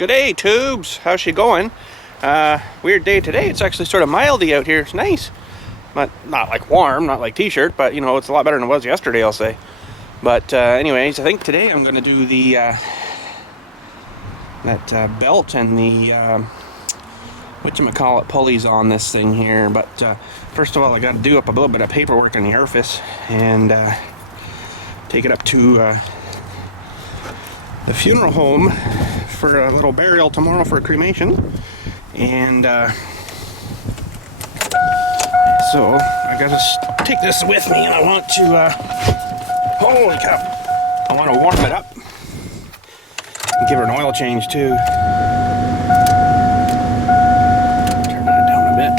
Good day, tubes. How's she going? Weird day today. It's actually sort of mildy out here. It's nice. Not like warm, not like t-shirt, but you know, it's a lot better than it was yesterday, I'll say. But anyways, I think today I'm going to do the that belt and the whatchamacallit pulleys on this thing here. But first of all, I got to do up a little bit of paperwork in the office and take it up to the funeral home for a little burial tomorrow for a cremation. And so I gotta take this with me, and I want to holy cow, I want to warm it up and give her an oil change too. Turn that down a bit.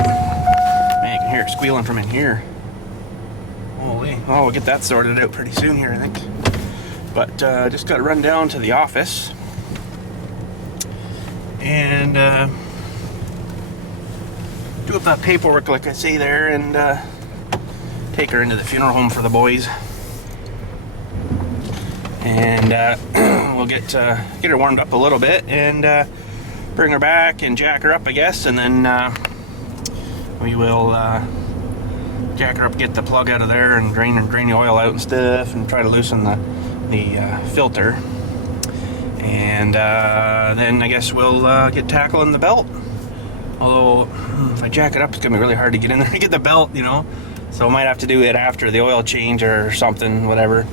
Man, you can hear it squealing from in here. Holy, oh, we'll get that sorted out pretty soon here, I think. But just got to run down to the office and do up that paperwork like I say there, and take her into the funeral home for the boys. And we'll get her warmed up a little bit and bring her back and jack her up, I guess, and then we will jack her up, get the plug out of there, and drain the oil out and stuff, and try to loosen the filter. And then I guess we'll get tackling the belt. Although if I jack it up, it's gonna be really hard to get in there to get the belt, you know. So I might have to do it after the oil change or something, whatever.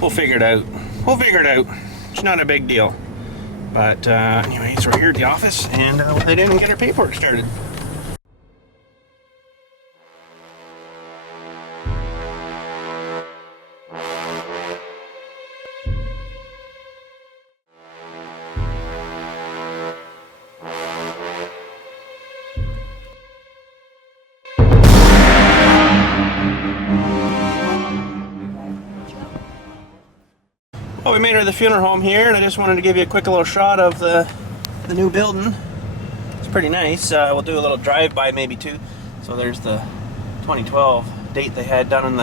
We'll figure it out. We'll figure it out. It's not a big deal. But anyways, we're here at the office, and we'll head in and get our paperwork started. Well, we made her to the funeral home here, and I just wanted to give you a quick little shot of the new building. It's pretty nice. We'll do a little drive-by maybe too. So there's the 2012 date they had done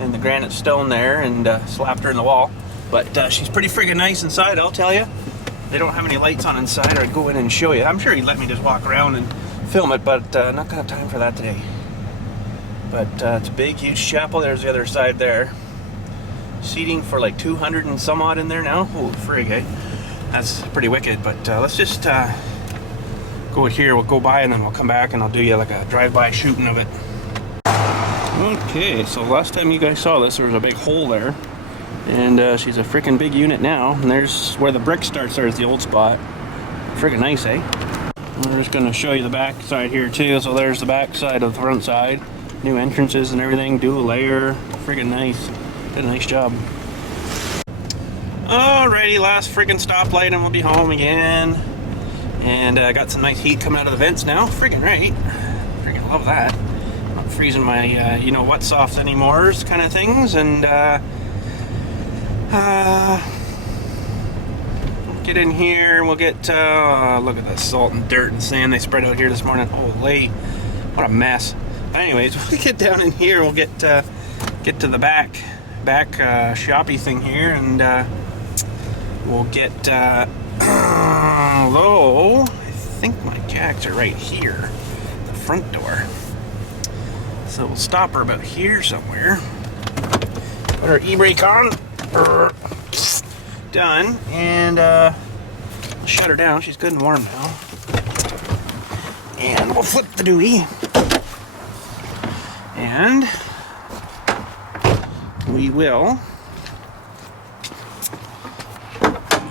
in the granite stone there, and slapped her in the wall. But she's pretty friggin' nice inside, I'll tell you. They don't have any lights on inside, or I'd go in and show you. I'm sure he'd let me just walk around and film it, but not gonna have time for that today. But it's a big, huge chapel. There's the other side there. Seating for like 200 and some odd in there now. Oh, frig, eh? That's pretty wicked. But let's just go here. We'll go by and then we'll come back and I'll do you like a drive-by shooting of it. Okay, so last time you guys saw this, there was a big hole there. And she's a freaking big unit now. And there's where the brick starts. There's the old spot. Friggin' nice, eh? We're just going to show you the back side here too. So there's the back side of the front side. New entrances and everything. Dual layer. Friggin' nice. Did a nice job. Alrighty, last friggin' stoplight and we'll be home again. And I got some nice heat coming out of the vents now. Friggin' right. Friggin' love that. Not freezing my, you know what, softs anymore kind of things. And get in here and we'll get, look at the salt and dirt and sand they spread out here this morning. Holy, what a mess. Anyways, we'll get down in here. We'll get to the back shoppy thing here, and we'll get although I think my jacks are right here, the front door, so we'll stop her about here somewhere, put our e-brake on, done, and shut her down. She's good and warm now, and we'll flip the dewey, and we will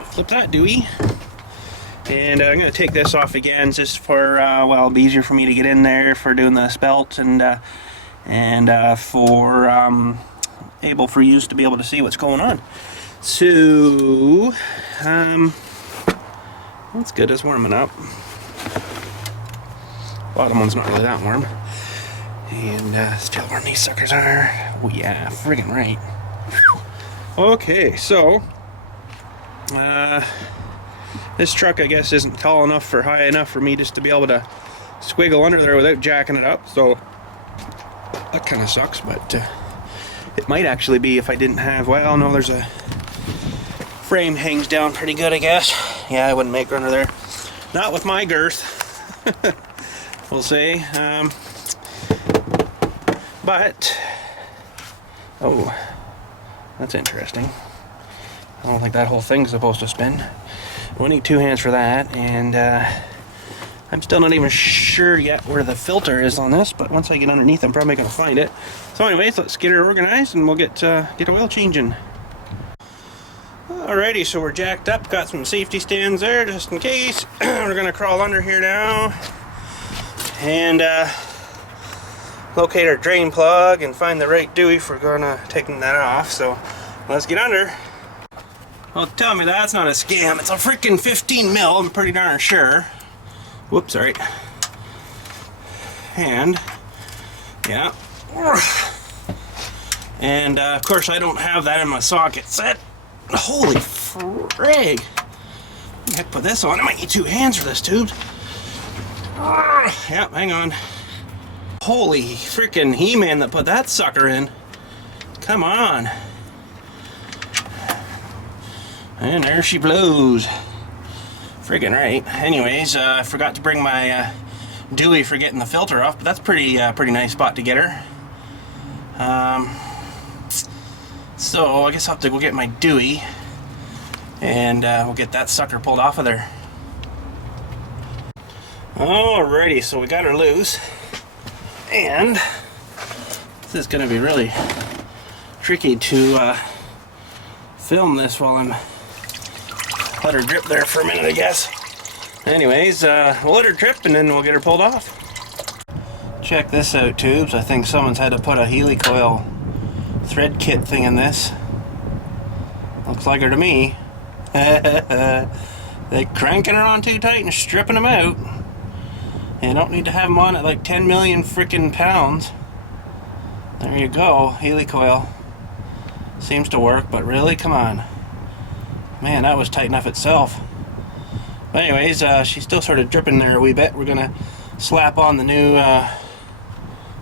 flip that dewey, and I'm going to take this off again just for well, it'll be easier for me to get in there for doing the spelt, and for able for you to be able to see what's going on. So that's good. It's warming up. Bottom one's not really that warm. And let's tell where these suckers are. Oh yeah, friggin' right. Okay, so this truck I guess isn't tall enough or high enough for me just to be able to squiggle under there without jacking it up, so that kind of sucks. But it might actually be if I didn't have, well, no, there's a frame hangs down pretty good, I guess, yeah, I wouldn't make her under there. Not with my girth, we'll say. But, oh, that's interesting. I don't think that whole thing's supposed to spin. We'll need 2 hands for that, and I'm still not even sure yet where the filter is on this, but once I get underneath, I'm probably going to find it. So anyways, let's get her organized, and we'll get oil changing. Alrighty, so we're jacked up, got some safety stands there just in case. We're going to crawl under here now, and locate our drain plug and find the right Dewey if we're going to taking that off. So let's get under. Well, tell me that's not a scam. It's a freaking 15 mil, I'm pretty darn sure. Whoops, sorry. And, yeah. And, of course, I don't have that in my socket set. Holy frig. Heck, put this on. I might need 2 hands for this tube. Yeah, hang on. Holy freaking He-Man that put that sucker in. Come on. And there she blows. Friggin' right. Anyways, I forgot to bring my Dewey for getting the filter off, but that's pretty nice spot to get her. So I guess I'll have to go get my Dewey, and we'll get that sucker pulled off of there. Alrighty, so we got her loose, and this is going to be really tricky to film this while I'm let her drip there for a minute, I guess. Anyways, we'll let her drip and then we'll get her pulled off. Check this out, tubes. I think someone's had to put a helicoil thread kit thing in this. Looks like her to me. They're cranking her on too tight and stripping them out. You don't need to have them on at like 10 million freaking pounds. There you go, helicoil. Seems to work, but really, come on. Man, that was tight enough itself. But anyways, she's still sort of dripping there a wee bit. We're gonna slap on the new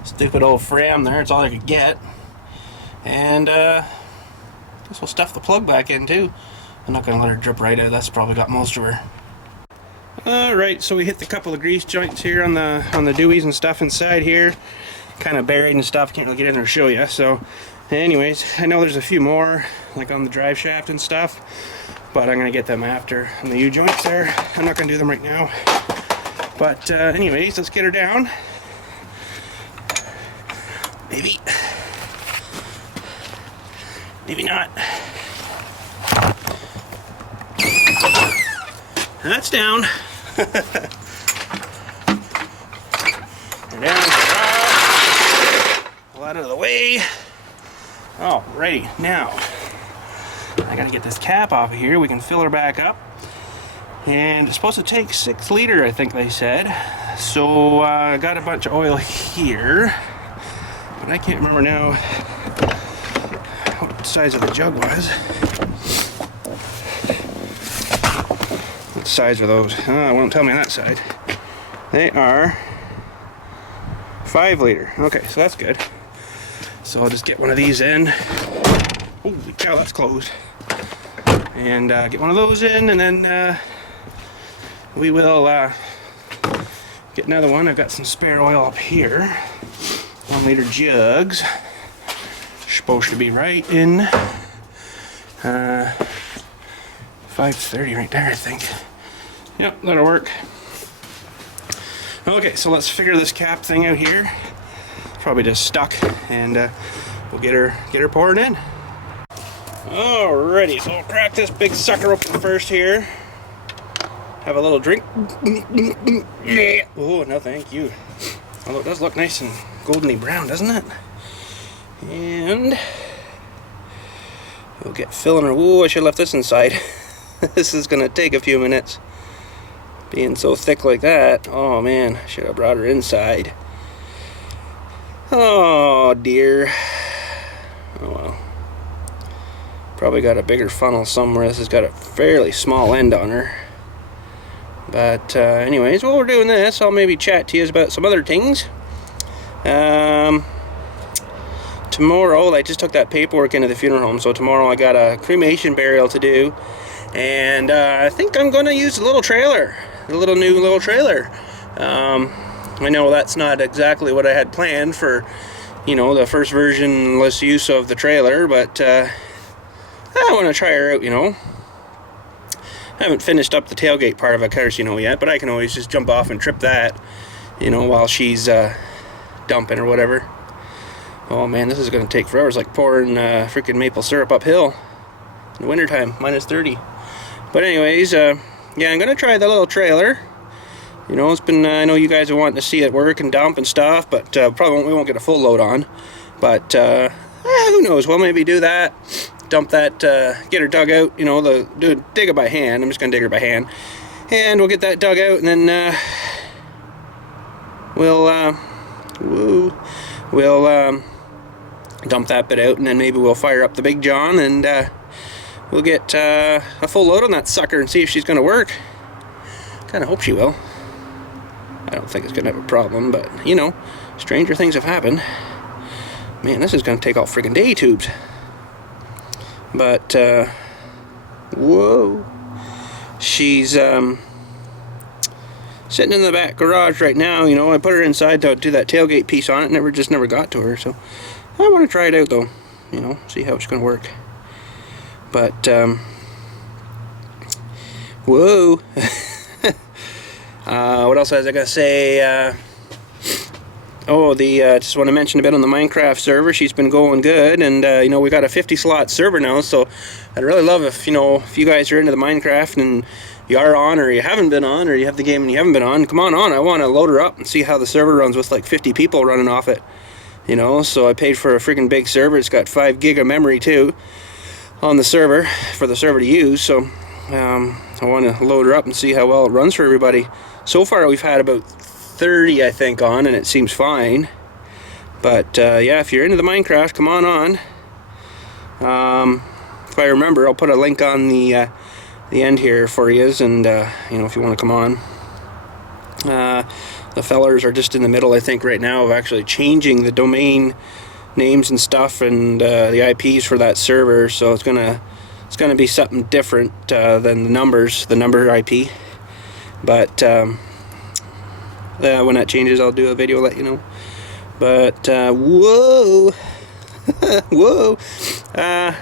stupid old fram there. It's all I could get. And guess we'll stuff the plug back in too. I'm not gonna let her drip right out. That's probably got most of her. Alright, so we hit the couple of grease joints here on the Deweys and stuff inside here. Kind of buried and stuff. Can't really get in there and show you. So anyways, I know there's a few more like on the drive shaft and stuff, but I'm gonna get them after on the U-joints there. I'm not gonna do them right now. But anyways, let's get her down. Maybe not. That's down. And down. Pull out of the way. Alrighty, now I gotta get this cap off of here. We can fill her back up. And it's supposed to take 6 liters, I think they said. So I got a bunch of oil here, but I can't remember now what the size of the jug was. What size are those? It won't tell me on that side. They are 5 liter. Okay, so that's good. So I'll just get one of these in. Holy cow, that's closed. And get one of those in, and then we will get another one. I've got some spare oil up here. 1 liter jugs. Supposed to be right in 530 right there, I think. Yep, that'll work. Okay, so let's figure this cap thing out here. Probably just stuck, and we'll get her poured in. Alrighty, so we'll crack this big sucker open first here. Have a little drink. Oh, no thank you. Although it does look nice and goldeny brown, doesn't it? And we'll get filling her. Ooh, I should have left this inside. This is gonna take a few minutes. Being so thick like that. Oh man, I should have brought her inside. Oh dear. Oh well. Probably got a bigger funnel somewhere. This has got a fairly small end on her. But anyways, while we're doing this, I'll maybe chat to you about some other things. Tomorrow, I just took that paperwork into the funeral home, so tomorrow I got a cremation burial to do. And I think I'm going to use a little trailer, a new little trailer. I know that's not exactly what I had planned for, you know, the first versionless use of the trailer, but I want to try her out, you know. I haven't finished up the tailgate part of a car, you know, yet, but I can always just jump off and trip that, you know, while she's dumping or whatever. Oh man, this is going to take forever. It's like pouring freaking maple syrup uphill in the wintertime, minus 30. But anyways, yeah, I'm going to try the little trailer. You know, it's been, I know you guys are wanting to see it work and dump and stuff, but we won't get a full load on. But who knows, we'll maybe do that. Dump that, get her dug out, you know, dig it by hand. I'm just going to dig her by hand. And we'll get that dug out, and then we'll dump that bit out, and then maybe we'll fire up the Big John, and we'll get a full load on that sucker and see if she's going to work. Kind of hope she will. I don't think it's going to have a problem, but, you know, stranger things have happened. Man, this is going to take all friggin' day tubes. But, whoa. She's sitting in the back garage right now. You know, I put her inside to do that tailgate piece on it. Never got to her. So I want to try it out though. You know, see how it's going to work. But, whoa. What else was I going to say? Just want to mention a bit on the Minecraft server. She's been going good, and you know, we got a 50 slot server now, so I'd really love if, you know, if you guys are into the Minecraft and you are on, or you haven't been on, or you have the game and you haven't been on, come on. I want to load her up and see how the server runs with like 50 people running off it, you know. So I paid for a freaking big server. It's got 5 gig of memory too on the server for the server to use, so I want to load her up and see how well it runs for everybody. So far we've had about 30, I think, on, and it seems fine. But yeah, if you're into the Minecraft, come on. If I remember, I'll put a link on the end here for you, and you know, if you want to come on. The fellers are just in the middle, I think, right now of actually changing the domain names and stuff, and the IPs for that server. So it's gonna be something different than the number IP. But when that changes, I'll do a video, let you know. But whoa. Whoa. I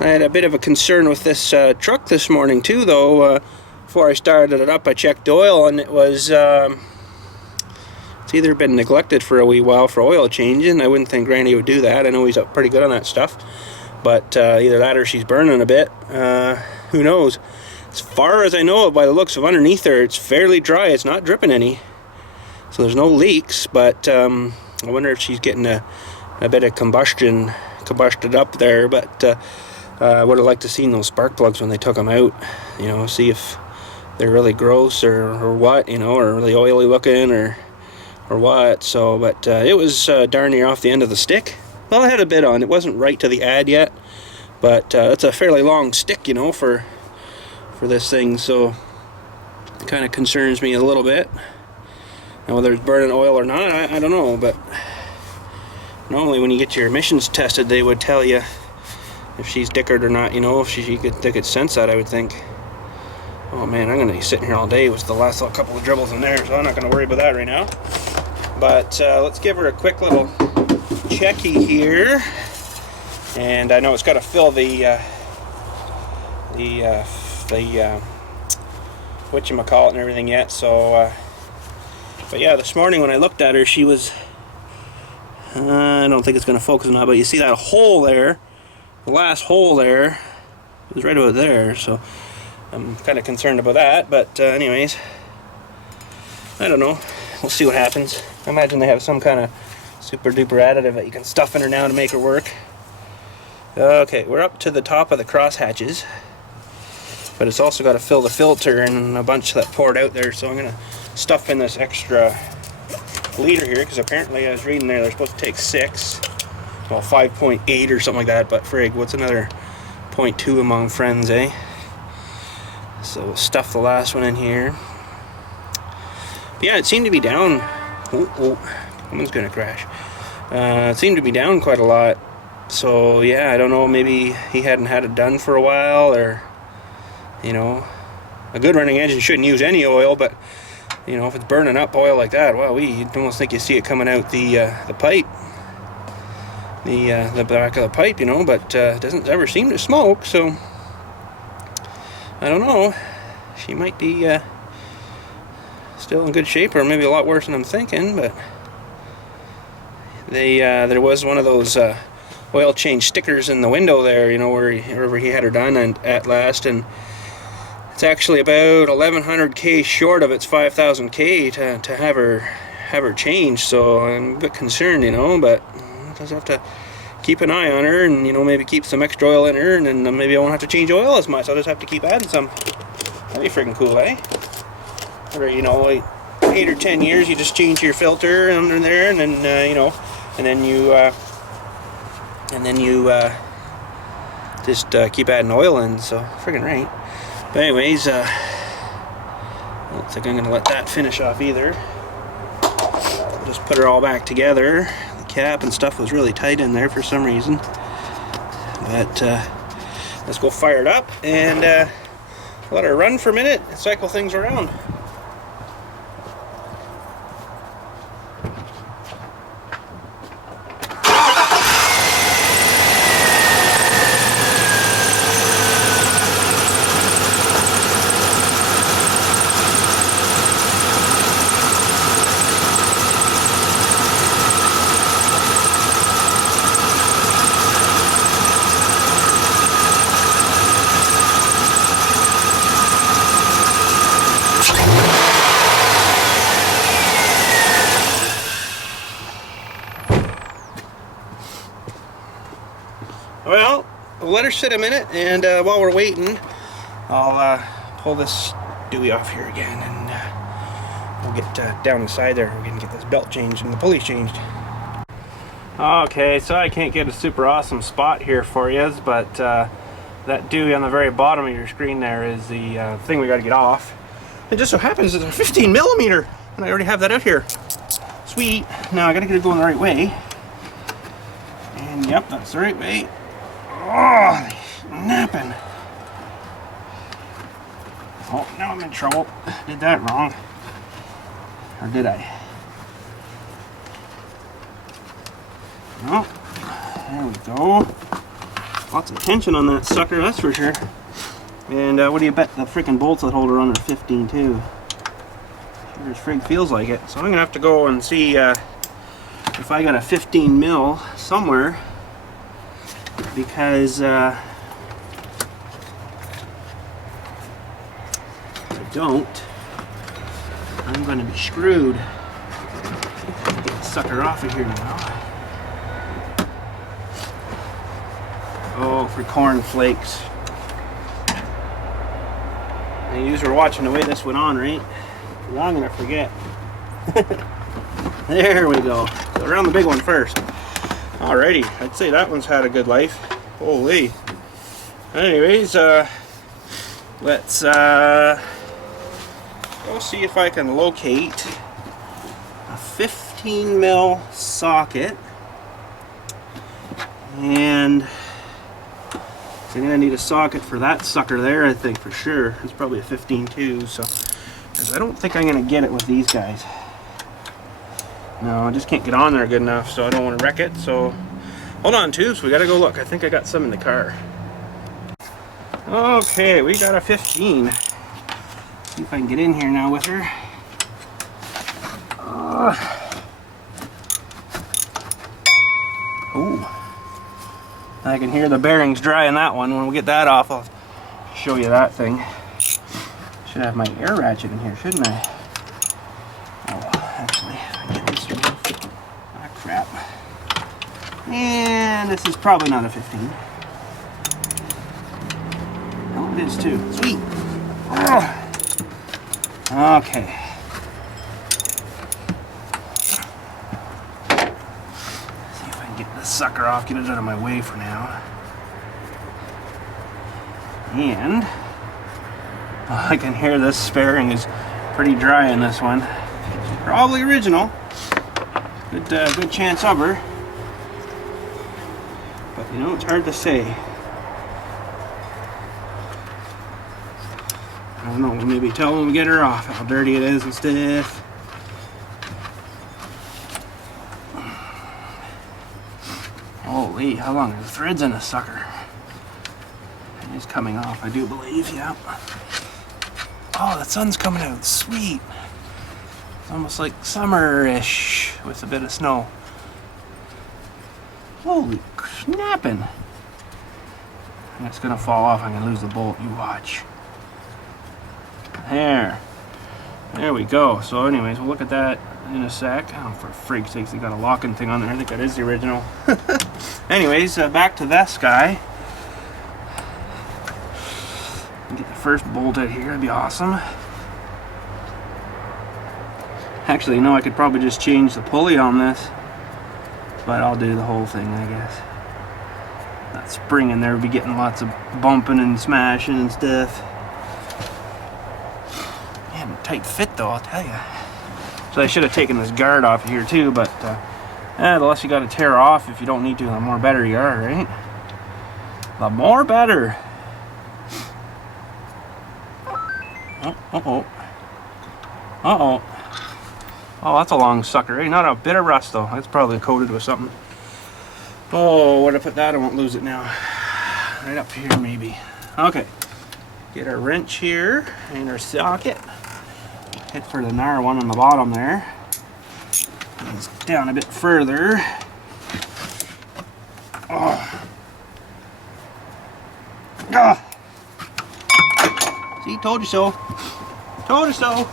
had a bit of a concern with this truck this morning too, though. Before I started it up, I checked oil, and it was it's either been neglected for a wee while for oil changing. I wouldn't think Granny would do that. I know he's up pretty good on that stuff, but either that or she's burning a bit. Who knows? As far as I know, by the looks of underneath there, it's fairly dry. It's not dripping any, so there's no leaks. But I wonder if she's getting a bit of combusted up there. But I would have liked to seen those spark plugs when they took them out. You know, see if they're really gross or what, you know, or really oily looking or what. So, but it was darn near off the end of the stick. Well, I had a bit on. It wasn't right to the ad yet, but it's a fairly long stick, you know, for this thing, so it kind of concerns me a little bit. And whether it's burning oil or not, I don't know, but normally when you get your emissions tested, they would tell you if she's dickered or not, you know, if they could sense that, I would think. Oh man, I'm going to be sitting here all day with the last little couple of dribbles in there, so I'm not going to worry about that right now. But let's give her a quick little checky here. And I know it's got to fill the whatchamacallit and everything yet, so but yeah, this morning when I looked at her, she was I don't think it's going to focus on that, but you see that hole there, the last hole there, it was right about there, so I'm kind of concerned about that. But anyways, I don't know, we'll see what happens. I imagine they have some kind of super duper additive that you can stuff in her now to make her work. Okay, we're up to the top of the cross hatches, but it's also got to fill the filter and a bunch that poured out there, so I'm going to stuff in this extra liter here, because apparently I was reading there they're supposed to take 6, well 5.8 or something like that, but frig, what's another 0.2 among friends, eh? So we'll stuff the last one in here. But yeah, it seemed to be down. Someone's going to crash. It seemed to be down quite a lot. So yeah, I don't know, maybe he hadn't had it done for a while, or You know, a good running engine shouldn't use any oil, but you know, if it's burning up oil like that, wow, you'd almost think you see it coming out the pipe, the back of the pipe, you know. But it doesn't ever seem to smoke, so I don't know. She might be still in good shape, or maybe a lot worse than I'm thinking. But there was one of those oil change stickers in the window there, you know, wherever he had her done at last, and it's actually about 1100 K short of its 5000 K to have her changed. So I'm a bit concerned, you know, but I'll just have to keep an eye on her, and you know, maybe keep some extra oil in her, and then maybe I won't have to change oil as much. I'll just have to keep adding some. That'd be freaking cool, eh? Or, you know, like 8 or 10 years, you just change your filter under there, and then you know, and then you just keep adding oil in. So freaking right. But anyways, I don't think I'm gonna let that finish off either. I'll just put her all back together. The cap and stuff was really tight in there for some reason. But let's go fire it up and let her run for a minute and cycle things around. Well, we'll let her sit a minute, and while we're waiting, I'll pull this dewey off here again, and we'll get down inside there. We're gonna get this belt changed and the pulley changed. Okay, so I can't get a super awesome spot here for you, but that dewey on the very bottom of your screen there is the thing we got to get off. It just so happens it's a 15 millimeter, and I already have that out here. Sweet. Now I got to get it going the right way. And yep, that's the right way. Oh, napping. Oh, now I'm in trouble. Did that wrong. Or did I? No. There we go. Lots of tension on that sucker, that's for sure. And what do you bet the freaking bolts that hold her on are 15 too? Sure as frig feels like it. So I'm gonna have to go and see if I got a 15 mil somewhere. Because if I don't, I'm going to be screwed. Get the sucker off of here now. Oh, for corn flakes. And you were watching the way this went on, right? Well, I'm going to forget. There we go. So around the big one first. Alrighty, I'd say that one's had a good life. Holy. Anyways, let's go see if I can locate a 15 mil socket. And I'm gonna need a socket for that sucker there, I think, for sure. It's probably a 15 too, so because I don't think I'm gonna get it with these guys. No, I just can't get on there good enough, so I don't want to wreck it. So hold on, tubes, we gotta go look. I think I got some in the car. Okay, we got a 15. See if I can get in here now with her. Ooh, I can hear the bearings dry in that one. When we get that off, I'll show you that thing. Should have my air ratchet in here, shouldn't I? Oh, actually, I get this removed. Ah, crap. And this is probably not a 15. Oh, it is too. Sweet. Oh. Okay. See if I can get this sucker off, get it out of my way for now. And I can hear this bearing is pretty dry in this one. Probably original. Good chance of her. But you know, it's hard to say. don't know, maybe tell when we get her off how dirty it is and stuff. Holy, how long are the threads in this sucker? It is coming off, I do believe, yeah. Oh, the sun's coming out, sweet. It's almost like summer-ish with a bit of snow. Holy snapping. And it's gonna fall off, I'm gonna lose the bolt, you watch. There we go. So anyways, we'll look at that in a sec. Oh, for freak's sakes, they got a locking thing on there. I think that is the original. Anyways, back to this guy. Get the first bolt out here, that'd be awesome. Actually, you know, I could probably just change the pulley on this, but I'll do the whole thing, I guess. That spring in there will be getting lots of bumping and smashing and stuff. Man, tight fit though, I'll tell you. So I should have taken this guard off here too, but the less you got to tear off if you don't need to, the more better you are, right? The more better. Uh-oh. Oh, that's a long sucker, eh? Not a bit of rust though. It's probably coated with something. Oh, where to put that? I won't lose it now. Right up here maybe. Okay. Get our wrench here and our socket. Hit for the narrow one on the bottom there. It's down a bit further. Oh. Ah. See, told you so. Told you so.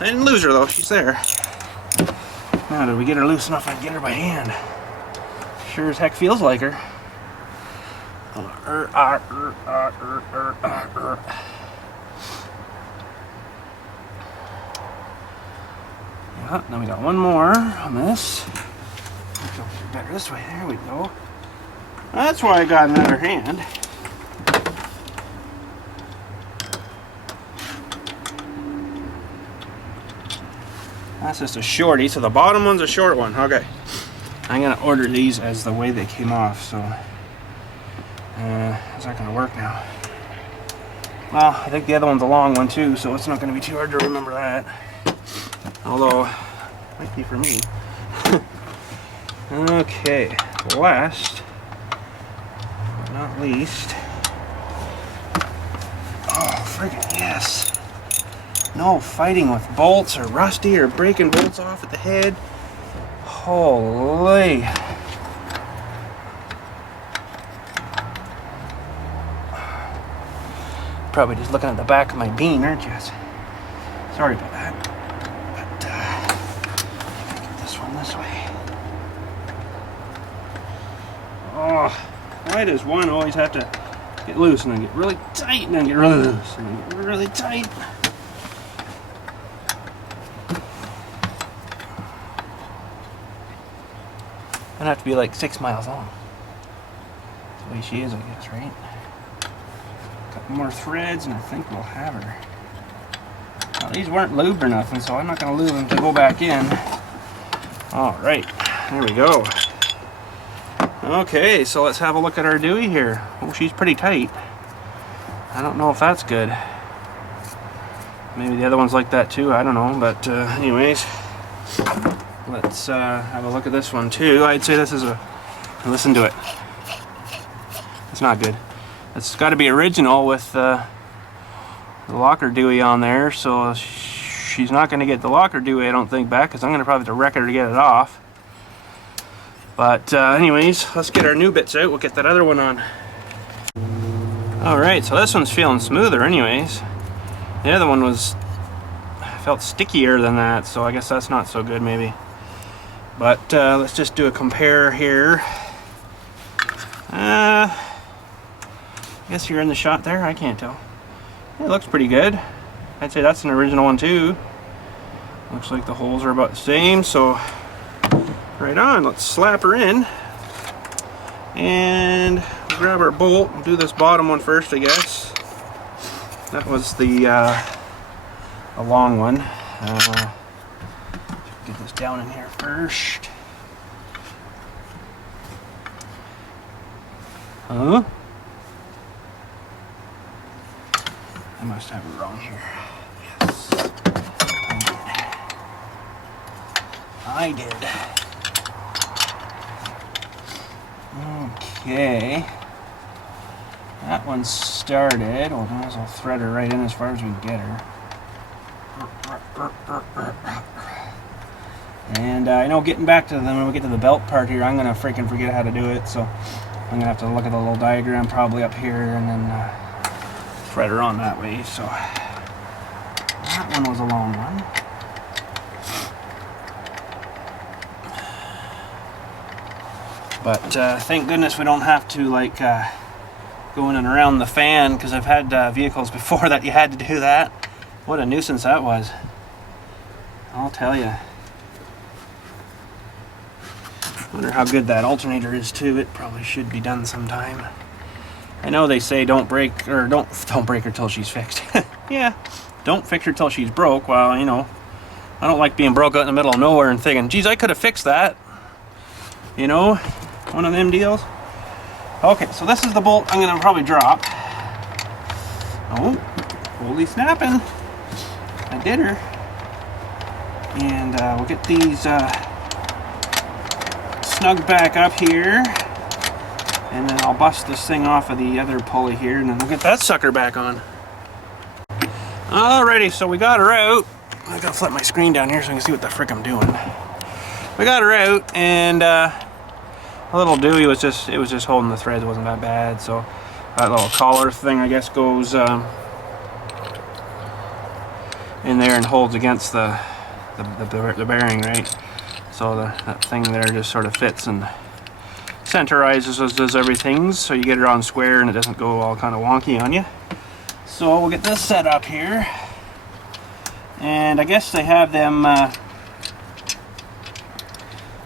I didn't lose her though, she's there. Now, did we get her loose enough I can get her by hand? Sure as heck feels like her. Yeah, now we got one more on this. Better this way, there we go. That's why I got another hand. That's just a shorty, so the bottom one's a short one. Okay. I'm gonna order these as the way they came off, so is that gonna work now? Well, I think the other one's a long one too, so it's not gonna be too hard to remember that. Although, it might be for me. Okay, last but not least. Oh, friggin' yes. No fighting with bolts or rusty or breaking bolts off at the head. Holy. Probably just looking at the back of my bean, aren't you? Sorry about that. But get this one this way. Oh, why does one always have to get loose and then get really tight and then get really loose and then get really tight? I'd have to be like 6 miles long. That's the way she is, I guess, right? A couple more threads and I think we'll have her. Well, these weren't lubed or nothing, so I'm not going to lube them to go back in. Alright, there we go. Okay, so let's have a look at our Dewey here. Oh, she's pretty tight. I don't know if that's good. Maybe the other one's like that too, I don't know. But anyways, let's have a look at this one too. I'd say this is a... Listen to it. It's not good. It's got to be original with the locker Dewey on there, so she's not going to get the locker Dewey, I don't think, back, because I'm going to probably have to wreck her to get it off. But anyways, let's get our new bits out. We'll get that other one on. Alright, so this one's feeling smoother anyways. The other one felt stickier than that, so I guess that's not so good maybe. But let's just do a compare here. I guess you're in the shot there, I can't tell. It looks pretty good. I'd say that's an original one too. Looks like the holes are about the same, so right on, let's slap her in. And grab our bolt. We'll do this bottom one first, I guess. That was the long one. Get this down in here first. Huh? I must have it wrong here. Yes. I did. Okay. That one started. Well, might as well thread her right in as far as we can get her. And I know getting back to them when we get to the belt part here, I'm gonna freaking forget how to do it. So I'm gonna have to look at the little diagram probably up here and then thread her on that way. So that one was a long one. But thank goodness we don't have to like go in and around the fan, because I've had vehicles before that you had to do that. What a nuisance that was, I'll tell you. Wonder how good that alternator is too. It probably should be done sometime. I know they say don't break her till she's fixed. Yeah, don't fix her till she's broke. Well, you know, I don't like being broke out in the middle of nowhere and thinking, geez, I could have fixed that. You know, one of them deals. Okay, so this is the bolt I'm gonna probably drop. Oh, holy snapping. I did her. And we'll get these snug back up here. And then I'll bust this thing off of the other pulley here, and then we'll get that sucker back on. Alrighty, so we got her out. I gotta flip my screen down here so I can see what the frick I'm doing. We got her out, and a little Dewey was just holding the threads. It wasn't that bad. So that little collar thing, I guess, goes in there and holds against the bearing, right? So that thing there just sort of fits and centerizes, as does everything, so you get it on square and it doesn't go all kind of wonky on you. So we'll get this set up here, and I guess they have them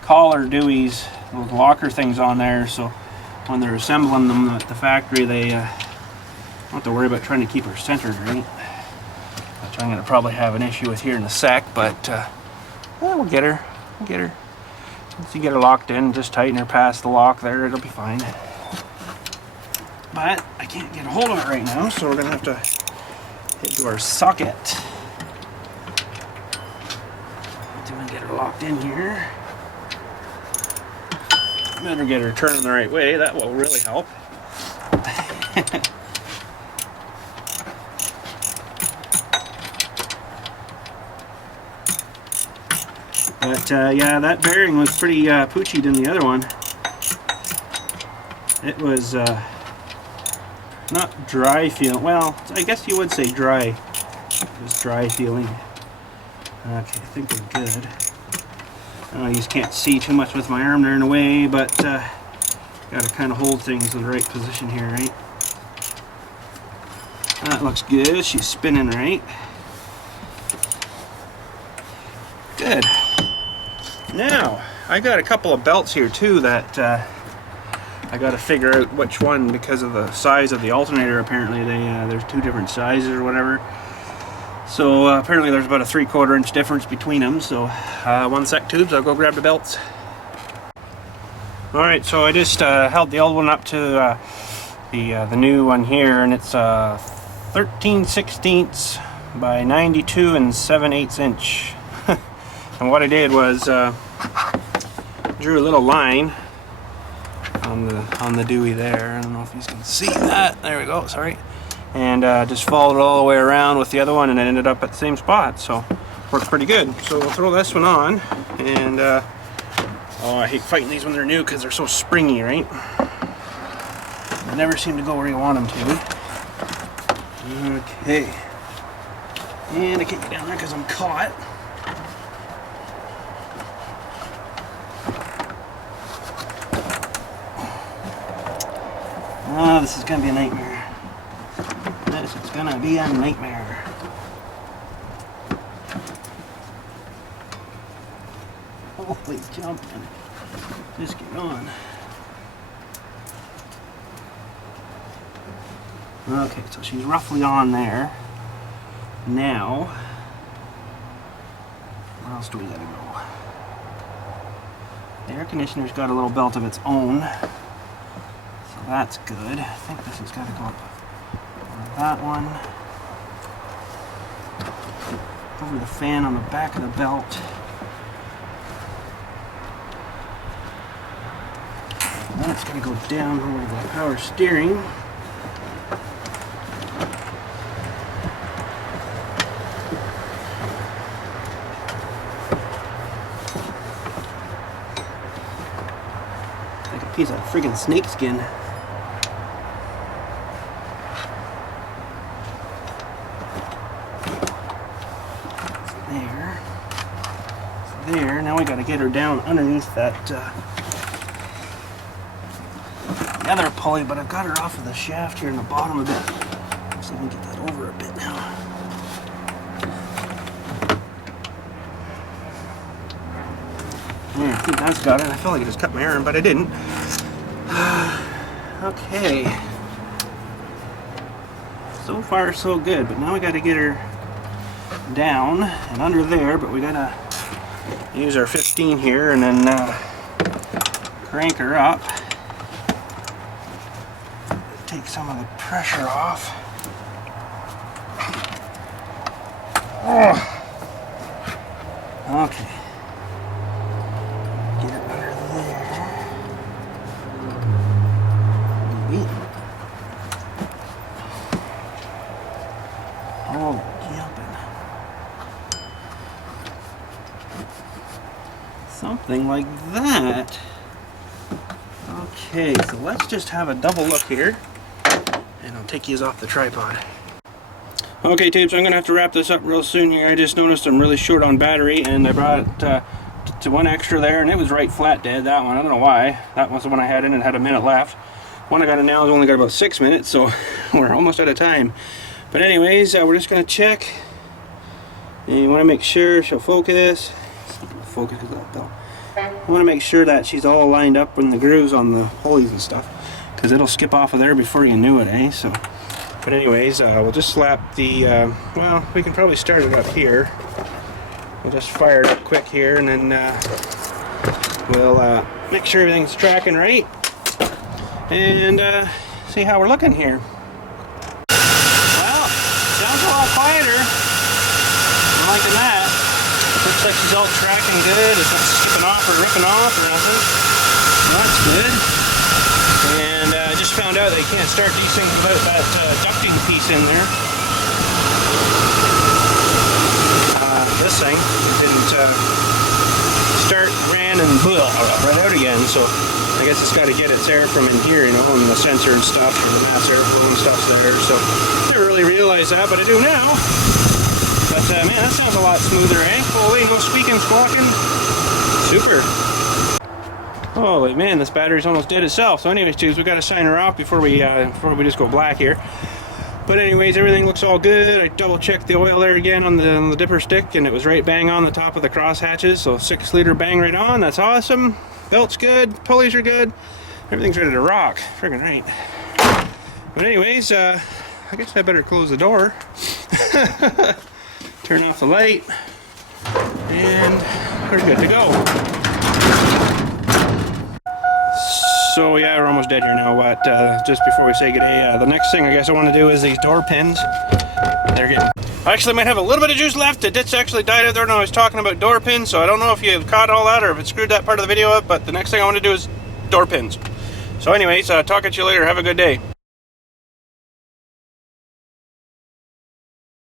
collar Deweys, those locker things on there, so when they're assembling them at the factory, they don't have to worry about trying to keep her centered, right? Which I'm going to probably have an issue with here in a sec, but we'll get her. Once you get her locked in, just tighten her past the lock there, it'll be fine. But I can't get a hold of it right now, so we're going to have to head to our socket until we get her locked in here. Better get her turning the right way, that will really help. But yeah, that bearing was pretty poochied in the other one. It was not dry feeling. Well, I guess you would say dry. It was dry feeling. Okay, I think we're good. I just can't see too much with my arm there in a way, but got to kind of hold things in the right position here, right? That looks good. She's spinning right. Good. Now, I got a couple of belts here too that I got to figure out which one, because of the size of the alternator. Apparently there's two different sizes or whatever. So apparently there's about a 3/4 inch difference between them. So 1 sec tubes, I'll go grab the belts. Alright, so I just held the old one up to the new one here, and it's 13/16 by 92 7/8 inch. And what I did was drew a little line on the Dewey there. I don't know if you can see that. There we go, sorry. And just followed it all the way around with the other one, and it ended up at the same spot. So works pretty good. So we'll throw this one on, and oh, I hate fighting these when they're new because they're so springy, right? They never seem to go where you want them to. Okay. And I can't get down there because I'm caught. Oh, this is going to be a nightmare. This is going to be a nightmare. Holy jumping. Just get on. Okay, so she's roughly on there. Now, where else do we gotta go? The air conditioner's got a little belt of its own. So That's good. I think this has got to go up on that one. Over the fan on the back of the belt. And then it's going to go down over the power steering. Like a piece of friggin' snake skin. There. Now we got to get her down underneath that the other pulley, but I've got her off of the shaft here in the bottom a bit. So let me get that over a bit now. Yeah, I think that's got it. I felt like I just cut my arm, but I didn't. Okay. So far, so good. But now we got to get her down and under there, but we got to use our 15 here and then crank her up. Take some of the pressure off. Oh. Okay. Get it under there. Maybe. Oh, jumping. Something like that. Okay, so let's just have a double look here, and I'll take these off the tripod. Okay, tubes, I'm gonna have to wrap this up real soon here. I just noticed I'm really short on battery, and I brought it to one extra there, and it was right flat dead, that one. I don't know why. That was the one I had in and had a minute left. One I got in now has only got about 6 minutes, so we're almost out of time. But anyways, we're just gonna check. And you wanna make sure she'll focus. Focus with that belt. I want to make sure that she's all lined up in the grooves on the pulleys and stuff, because it'll skip off of there before you knew it, eh? So, but anyways, we'll just slap the, well, we can probably start it up here. We'll just fire it up quick here, and then we'll make sure everything's tracking right, and see how we're looking here. Well, sounds a lot quieter. I'm liking that. Looks like she's all tracking good. It's not skipping off or ripping off or nothing. So that's good. And I just found out they can't start these things without that ducting piece in there. This thing didn't start, ran, and right out again. So I guess it's got to get its air from in here, you know, and the sensor and stuff, and the mass airflow and stuff's there. So I never really realized that, but I do now. But man, that sounds a lot smoother, eh? Holy, no squeaking, squawking. Super. Holy man, this battery's almost dead itself. So anyways, tubes, we got to sign her off before we just go black here. But anyways, everything looks all good. I double checked the oil there again on the dipper stick, and it was right bang on the top of the cross hatches. So 6 liter bang right on. That's awesome. Belt's good. Pulleys are good. Everything's ready to rock. Friggin' right. But anyways, I guess I better close the door. Turn off the light, and we're good to go. So yeah, we're almost dead here now, but just before we say good day, the next thing I guess I want to do is these door pins. They're getting... I actually might have a little bit of juice left. The ditch actually died out there when I was talking about door pins, so I don't know if you caught all that or if it screwed that part of the video up, but the next thing I want to do is door pins. So anyways, talk at you later. Have a good day.